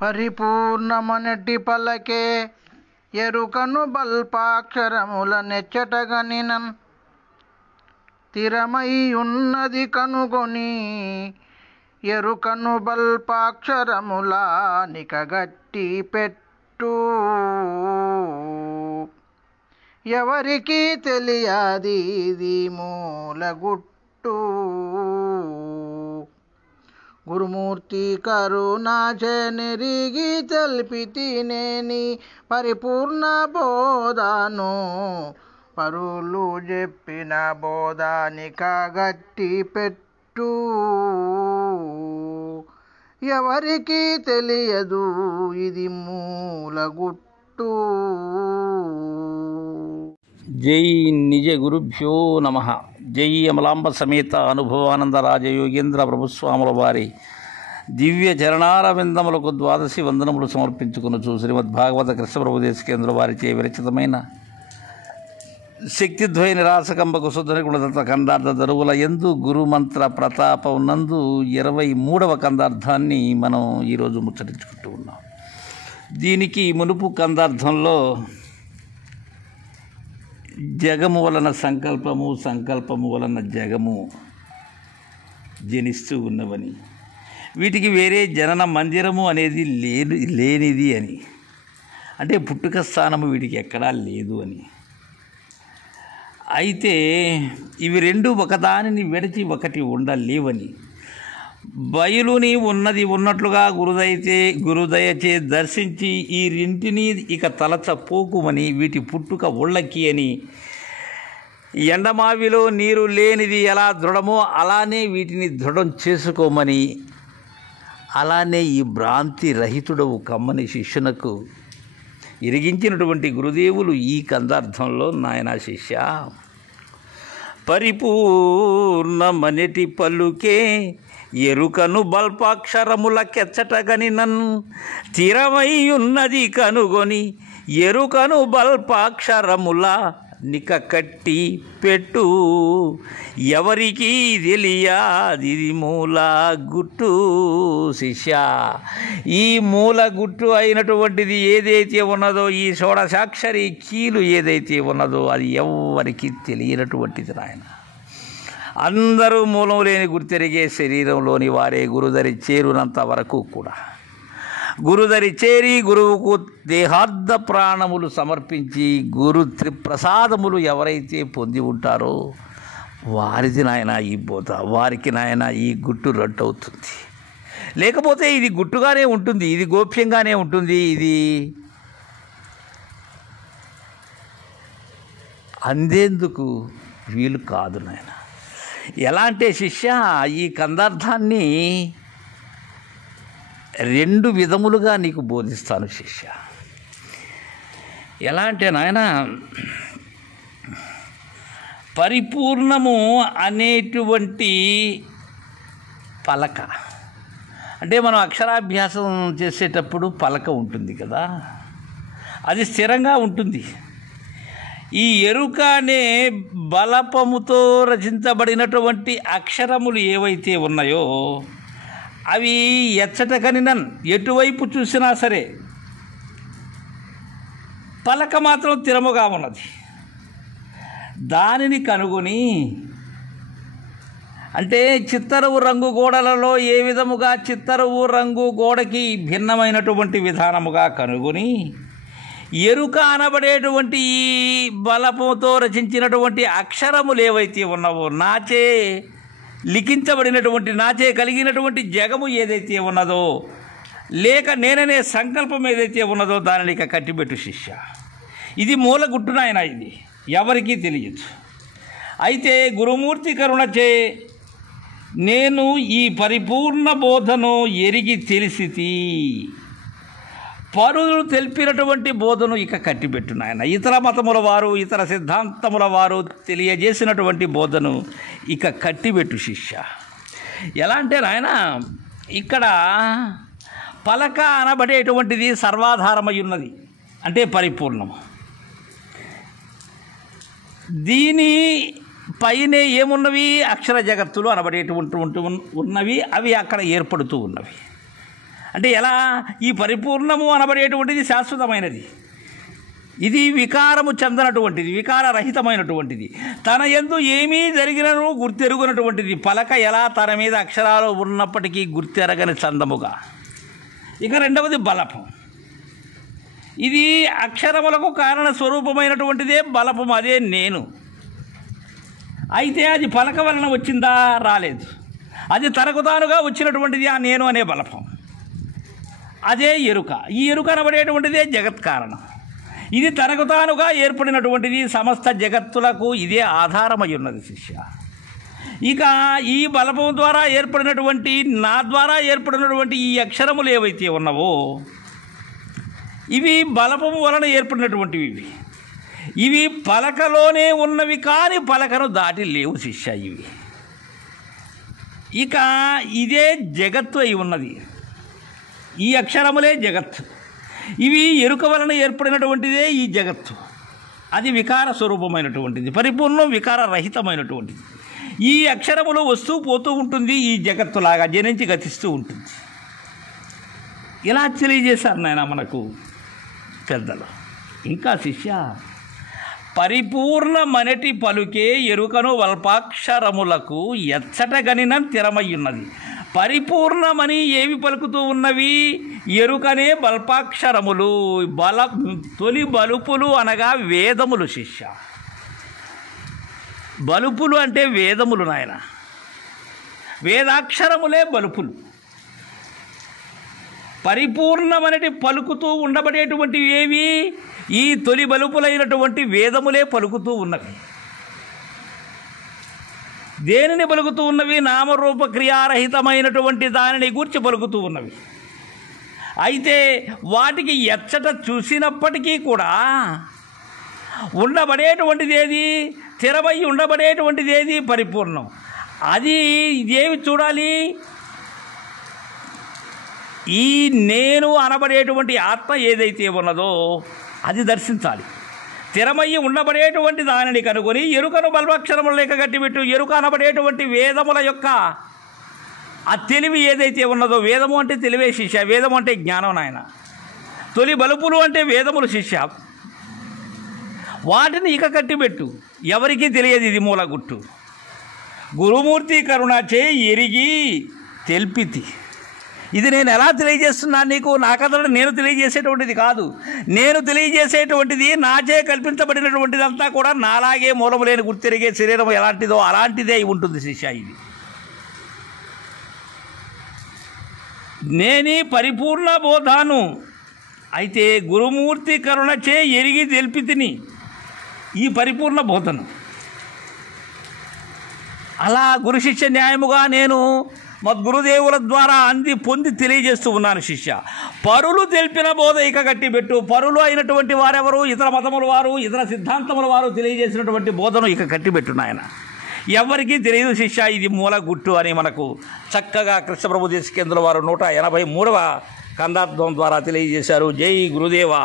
పరిపూర్ణమనటి పలకే ఎరుకను బల్పాక్షరముల నెచ్చటగనినన్ స్థిరమై ఉన్నది కనుగొని ఎరుకను బల్పాక్షరముల నికగట్టి పెట్టు. ఎవరికి తెలియది ఇది మూలగుట్టు. గురుమూర్తి కరుణాచే నెరిగి తెల్పితినేని పరిపూర్ణ బోధను పరులు చెప్పిన బోధానిక గట్టి పెట్టు. ఎవరికి తెలియదు ఇది మూలగుట్టు. జై నిజ గురుభ్యో నమః. జై అమలాంబ సమేత అనుభవానంద రాజయోగేంద్ర ప్రభుస్వాముల వారి దివ్య చరణారవిందములకు ద్వాదశి వందనములు సమర్పించుకొనుచు శ్రీమద్భాగవత కృష్ణ ప్రభుదేశికేంద్ర వారిచే విరచితమైన శక్తిద్వయ నిరాసకంబకు శుద్ధ గుణతత్వ కందార్థ దరువుల ఎందు గురుమంత్ర ప్రతాపం నందు 23వ కందార్థాన్ని మనం ఈరోజు ముచ్చటించుకుంటూ ఉన్నాం. దీనికి మునుపు కందార్థంలో జగము వలన సంకల్పము, సంకల్పము వలన జగము జనిస్తూ ఉన్నవని, వీటికి వేరే జనన మందిరము అనేది లేనిది అని, అంటే పుట్టుక స్థానము వీటికి ఎక్కడా లేదు అని. అయితే ఇవి రెండు ఒకదానిని విడిచి ఒకటి ఉండలేవని, బయలుని ఉన్నది ఉన్నట్లుగా గురుదయచే దర్శించి ఈ రెంటిని ఇక తలచపోకుమని, వీటి పుట్టుక ఉళ్ళకి అని, ఎండమావిలో నీరు లేనిది ఎలా దృఢమో అలానే వీటిని దృఢం చేసుకోమని, అలానే ఈ భ్రాంతి రహితుడవు కమ్మని శిష్యునకు ఇరిగించినటువంటి గురుదేవులు ఈ కందార్థంలో, నాయనా శిష్య, పరిపూర్ణమనటి పలుకే ఎరుకను బల్పాక్షరముల కెచ్చటగనినన్ స్థిరమై ఉన్నది కనుగొని ఎరుకను బల్పాక్షరముల నిక కట్టి పెట్టు. ఎవరికి తెలియది మూల గుట్టు. శిష్య, ఈ మూల గుట్టు అయినటువంటిది ఏదైతే ఉన్నదో, ఈ షోడశాక్షరి కీలు ఏదైతే ఉన్నదో అది ఎవరికి తెలియనటువంటిది నాయన. అందరూ మూలం లేని గుర్తెరిగే శరీరంలోని వారే గురుదరి చేరునంత వరకు కూడా, గురుదరి చేరి గురువుకు దేహార్థ ప్రాణములు సమర్పించి గురు త్రిప్రసాదములు ఎవరైతే పొంది ఉంటారో వారిది నాయన ఈ బోధ, వారికి నాయన ఈ గుట్టు రట్టవుతుంది. లేకపోతే ఇది గుట్టుగానే ఉంటుంది, ఇది గోప్యంగానే ఉంటుంది, ఇది అందేందుకు వీలు కాదు నాయన. ఎలా అంటే శిష్య, ఈ కందార్థాన్ని 2 విధములుగా నీకు బోధిస్తాను శిష్య. ఎలా అంటే నాయన, పరిపూర్ణము అనేటువంటి పలక, అంటే మనం అక్షరాభ్యాసం చేసేటప్పుడు పలక ఉంటుంది కదా, అది స్థిరంగా ఉంటుంది. ఈ ఎరుక అనే బలపముతో రచించబడినటువంటి అక్షరములు ఏవైతే ఉన్నాయో అవి ఎచ్చటకనినన్ ఎటువైపు చూసినా సరే పలక మాత్రం స్థిరముగా ఉన్నది. దానిని కనుగొని, అంటే చిత్తరువు రంగు గోడలలో ఏ విధముగా చిత్తరువు రంగు గోడకి భిన్నమైనటువంటి విధానముగా కనుగొని, ఎరుక అనబడేటువంటి ఈ బలపుతో రచించినటువంటి అక్షరములు ఏవైతే ఉన్నావో, నాచే లిఖించబడినటువంటి, నాచే కలిగినటువంటి జగము ఏదైతే ఉన్నదో, లేక నేననే సంకల్పం ఏదైతే ఉన్నదో దానిని ఇక కట్టిపెట్టు శిష్య. ఇది మూల గుట్టునాయన, ఇది ఎవరికీ తెలియదు. అయితే గురుమూర్తి కరుణచే నేను ఈ పరిపూర్ణ బోధను ఎరిగి తెలిసితి, పరులు తెలిపినటువంటి బోధను ఇక కట్టిపెట్టు నాయన. ఇతర మతముల వారు, ఇతర సిద్ధాంతముల వారు తెలియజేసినటువంటి బోధను ఇక కట్టిపెట్టు శిష్య. ఎలా అంటే నాయన, ఇక్కడ పలక అనబడేటువంటిది సర్వాధారమై ఉన్నది, అంటే పరిపూర్ణము. దీని పైనే ఏమున్నవి? అక్షర జగత్తులు అనబడేటువంటి ఉన్నవి, అవి అక్కడ ఏర్పడుతూ ఉన్నవి. అంటే ఎలా? ఈ పరిపూర్ణము అనబడేటువంటిది శాశ్వతమైనది, ఇది వికారము చెందనటువంటిది, వికారరహితమైనటువంటిది, తన యందు ఏమీ జరిగినను గుర్తెరుగునటువంటిది. పలక ఎలా తన మీద అక్షరాలు ఉన్నప్పటికీ గుర్తెరగని చందముగా. ఇక రెండవది బలపం. ఇది అక్షరములకు కారణ స్వరూపమైనటువంటిదే బలపం, అదే నేను. అయితే అది పలక వలన వచ్చిందా? రాలేదు. అది తనకు తానుగా వచ్చినటువంటిది ఆ నేను అనే బలపం, అదే ఎరుక. ఈ ఎరుక అనబడేటువంటిదే జగత్ కారణం. ఇది తనకు తానుగా ఏర్పడినటువంటిది, సమస్త జగత్తులకు ఇదే ఆధారమై ఉన్నది శిష్య. ఇక ఈ బలపం ద్వారా ఏర్పడినటువంటి, నా ద్వారా ఏర్పడినటువంటి ఈ అక్షరములు ఏవైతే ఉన్నవో ఇవి బలపము వలన ఏర్పడినటువంటివి. ఇవి పలకలోనే ఉన్నవి కానీ పలకను దాటి లేవు శిష్య ఇవి. ఇక ఇదే జగత్తు అయి ఉన్నది, ఈ అక్షరములే జగత్తు. ఇవి ఎరుక వలన ఏర్పడినటువంటిదే ఈ జగత్తు. అది వికార స్వరూపమైనటువంటిది, పరిపూర్ణం వికారరహితమైనటువంటిది. ఈ అక్షరములు వస్తూ పోతూ ఉంటుంది, ఈ జగత్తులాగా జనించి గతిస్తూ ఉంటుంది. ఇలా తెలియజేశారు నాయన మనకు పెద్దలు. ఇంకా శిష్య, పరిపూర్ణమనటి పలుకే ఎరుకను వల్పాక్షరములకు ఎచ్చటగనినం తిరమయ్యున్నది. పరిపూర్ణమని ఏవి పలుకుతూ ఉన్నవి? ఎరుకనే బల్పాక్షరములు, తొలి బలుపులు అనగా వేదములు శిష్య. బలుపులు అంటే వేదములు నాయన, వేదాక్షరములే బలుపులు. పరిపూర్ణమనటి పలుకుతూ ఉండబడేటువంటివి ఏవి? ఈ తొలి బలుపులైనటువంటి వేదములే పలుకుతూ ఉన్నవి. దేనిని పలుకుతూ ఉన్నవి? నామరూప క్రియారహితమైనటువంటి దానిని గూర్చి పలుకుతూ ఉన్నవి. అయితే వాటికి ఎచ్చట చూసినప్పటికీ కూడా ఉండబడేటువంటిది ఏది? స్థిరమై ఉండబడేటువంటిది ఏది? పరిపూర్ణం. అది ఇదేమి చూడాలి? ఈ నేను అనబడేటువంటి ఆత్మ ఏదైతే ఉన్నదో అది దర్శించాలి. స్థిరమయ్యి ఉండబడేటువంటి దానిని కనుగొని ఎరుకను బల్పాక్షరముల లేక గట్టిపెట్టు. ఎరుక అనబడేటువంటి వేదముల యొక్క ఆ తెలివి ఏదైతే ఉన్నదో, వేదము అంటే తెలివే శిష్య, వేదము అంటే జ్ఞానం నాయన. తొలి బలుపులు అంటే వేదములు శిష్య, వాటిని ఇక కట్టిపెట్టు. ఎవరికీ తెలియదు ఇది మూల గుట్టు. గురుమూర్తి కరుణచే ఎరిగి తెల్పితి. ఇది నేను ఎలా తెలియజేస్తున్నాను నీకు? నా కథలో నేను తెలియజేసేటువంటిది కాదు. నేను తెలియజేసేటువంటిది నాచే కల్పించబడినటువంటిదంతా కూడా నాలాగే మూలము లేని గుర్తెరిగే శరీరం ఎలాంటిదో అలాంటిదే అయి ఉంటుంది శిష్య. ఇది నేనీ పరిపూర్ణ బోధాను. అయితే గురుమూర్తి కరుణచే ఎరిగి తెలిపితిని ఈ పరిపూర్ణ బోధను. అలా గురు శిష్య న్యాయముగా నేను మద్గురుదేవుల ద్వారా పొంది తెలియజేస్తూ ఉన్నాను శిష్య. పరులు తెలిపిన బోధ ఇక కట్టిపెట్టు. పరులు అయినటువంటి వారెవరు? ఇతర మతముల వారు, ఇతర సిద్ధాంతముల వారు తెలియజేసినటువంటి బోధను ఇక కట్టిపెట్టు నాయన. ఎవరికీ తెలియదు శిష్య ఇది మూల గుట్టు అని మనకు చక్కగా కృష్ణప్రభు దేశికేంద్రుల వారు 183వ కందార్థం ద్వారా తెలియజేశారు. జై గురుదేవా.